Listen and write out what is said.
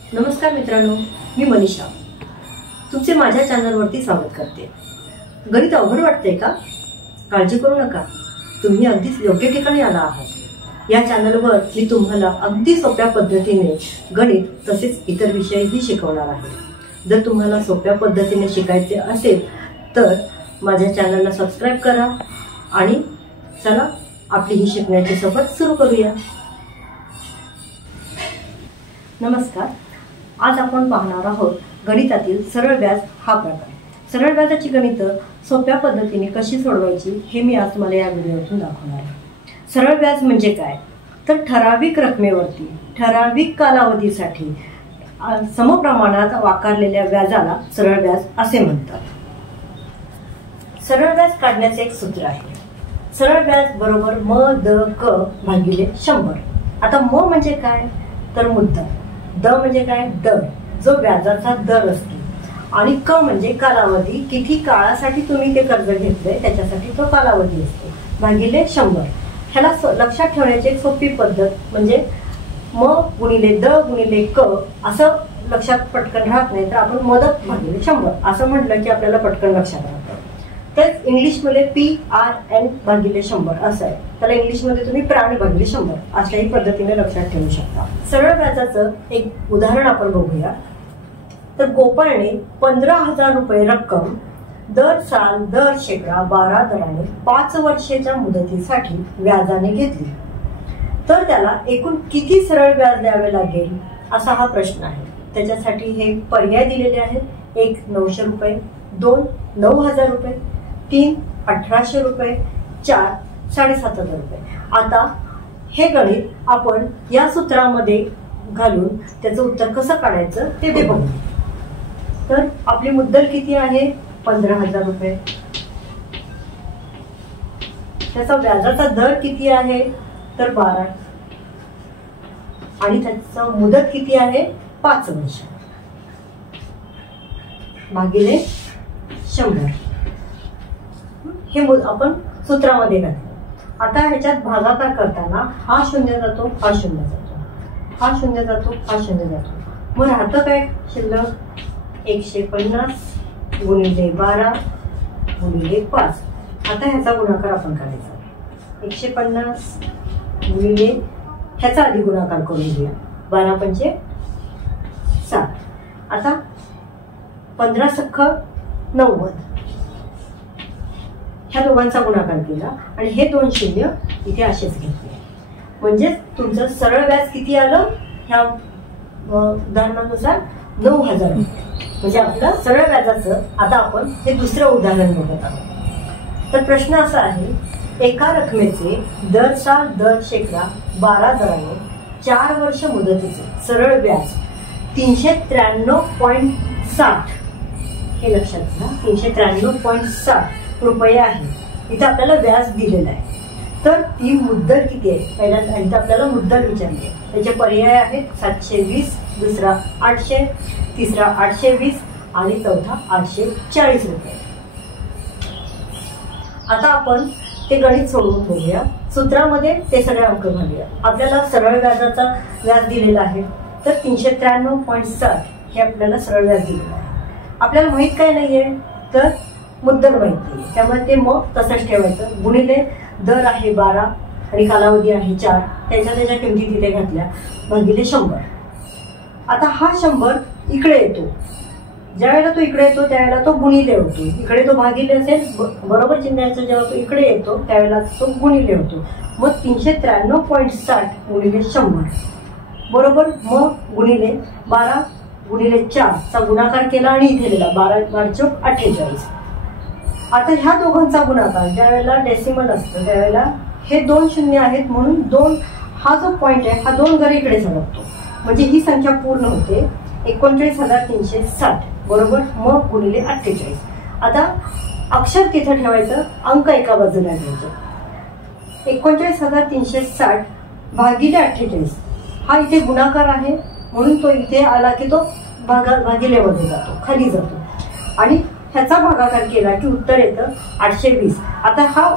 नमस्कार मित्रांनो, मी मनीषा तुमचे माझ्या चॅनलवरती स्वागत करते। गणित अवघड वाटतंय का? काळजी करू नका, तुम्ही अगदीच योग्य ठिकाणी आला आहात। या चॅनलवर मी तुम्हाला अगदी सोप्या पद्धतीने गणित तसेच इतर विषयही शिकवणार आहे। जर तुम्हाला सोप्या पद्धतीने शिकायचे असेल तर माझ्या चॅनलला सबस्क्राइब करा आणि चला आपली ही शिकण्याची सफर सुरू करूया। नमस्कार, आज आपण पाहणार आहोत गणितातील सरळ व्याज हा प्रकार। सरळ व्याजाची गणित सोप्या पद्धतीने कशी सोडवायची हे मी आज तुम्हाला या व्हिडिओतून दाखवणार आहे। सरळ व्याज म्हणजे काय? तर ठराविक रकमेवरती ठराविक कालावधीसाठी समप्रमाणात आकारलेल्या व्याजाला सरळ व्याज असे म्हणतात। सरळ व्याज काढण्याचे एक सूत्र आहे। सरळ व्याज बरोबर म द क भागिले 100। आता म म्हणजे काय? तर मुद्दल, द म्हणजे काय? दर, जो व्याजाचा दर असतो, आणि क म्हणजे कालावधी, किती काळासाठी तुम्ही ते कर्ज घेतलंय त्याच्यासाठी तो कालावधी असतो, भागिले 100। ह्याला लक्षात ठेवण्याची एक सोपी पद्धत म्हणजे म गुणिले द गुणिले क असं लक्षात पटकन राहत नाही, तर आपण मदत भागिले 100 असं म्हटलं की आपल्याला पटकन लक्षात राहतं। तेच इंग्लिश मध्ये PRN भागिले 100 असं आहे, त्याला इंग्लिश मध्ये तुम्ही प्राण भागिले 100 अशाही पद्धतीने लक्षात ठेवू शकता। सरळ व्याजाचं एक उदाहरण आपण बघूया। तर गोपाळने 15,000 रुपये रक्कम दर साल दर शेकडा 12 दराने 5 वर्षाच्या मुदतीसाठी व्याजाने घेतली, तर त्याला एकूण किती सरळ व्याज द्यावे लागेल असा हा प्रश्न आहे। त्याच्यासाठी हे पर्याय दिलेले आहेत। 1 900 रुपये, 2 9,000 रुपये, 3 1,800 रुपये, 4 7,500 रुपये। आता हे गणित आपण या सूत्रामध्ये घालून त्याचं उत्तर कसं काढायचं ते बघू। तर आपली मुद्दल किती आहे? 15,000 रुपये। त्याचा व्याजाचा दर किती आहे? तर 12, आणि त्याचा मुदत किती आहे? 5 वर्ष भागिले 100 हे आपण सूत्रामध्ये घातलं। आता ह्याच्यात भागाकार करताना हा 0 जातो, हा 0 जातो, हा 0 जातो, हा 0 जातो, मग राहतं काय शिल्लक? 150 गुणिले 12 गुणिले 5। आता ह्याचा गुणाकार आपण करायचा। 150 गुणिले ह्याचा आधी गुणाकार करून घेऊया, 12 पंचे 7। आता 15 सख्ख 90, ह्या दोघांचा गुणाकार केला आणि हे 2 शून्य इथे असेच घेतले, म्हणजे तुमचं सरळ व्याज किती आलं? ह्या उदाहरणानुसार 9,000 रुपये। म्हणजे आपलं सरळ व्याजाचं आता आपण हे दुसरं उदाहरण बघत आहोत। तर प्रश्न असा आहे, एका रकमेचे दर साल दर शेकडा 12 दराने 4 वर्ष मुदतीचे सरळ व्याज 393.60 हे लक्षात घ्या, 393.60 रुपये आहे। इथे आपल्याला व्याज दिलेलं आहे, तर ती मुद्दल किती आहे? पहिल्यांदा इथे आपल्याला मुद्दल विचारली आहे। त्याचे पर्याय आहेत 720, दुसरा 800, तिसरा 820 आणि चौथा 840 रुपये। आता आपण ते गणित सोडवून बघूया। सूत्रामध्ये ते सगळे अंक घालूया। आपल्याला सरळ व्याजाचा व्याज दिलेला आहे, तर 393.60 हे आपल्याला सरळ व्याज दिलेलं आहे। आपल्याला माहित काय नाहीये? तर मुद्दल माहित नाही, त्यामुळे ते मग तसंच ठेवायचं। गुणिले दर आहे 12 आणि कालावधी आहे 4, त्याच्या किमती तिथे घातल्या, भागिले 100। आता हा 100 इकडे येतो, ज्या वेळेला तो इकडे येतो त्यावेळेला तो गुणिले होतो, इकडे तो भागिले असेल बरोबर चिन्हाचा, जेव्हा तो इकडे येतो त्यावेळेला तो गुणिले होतो। मग 393.60 गुणिले 100 बरोबर मग गुणिले 12 गुणिले 4 चा गुणाकार केला आणि इथे लिहिला 12 12 48। आता ह्या दोघांचा गुणाकार ज्या वेळेला डेसिमल असतं त्यावेळेला हे 2 शून्य आहेत, म्हणून 2 हा जो पॉइंट आहे हा 2 घरी इकडे सरकतो, म्हणजे ही संख्या पूर्ण होते 39,360 बरोबर मग गुणिले 48। आता अक्षर तिथे ठेवायचं, अंक एका बाजूला घ्यायचे। 39,360 भागिले 48 हा इथे गुणाकार आहे, म्हणून तो इथे आला की तो भागिले मध्ये जातो, खाली जातो, आणि ह्याचा भागाकार केला की उत्तर येतं 820। आता हा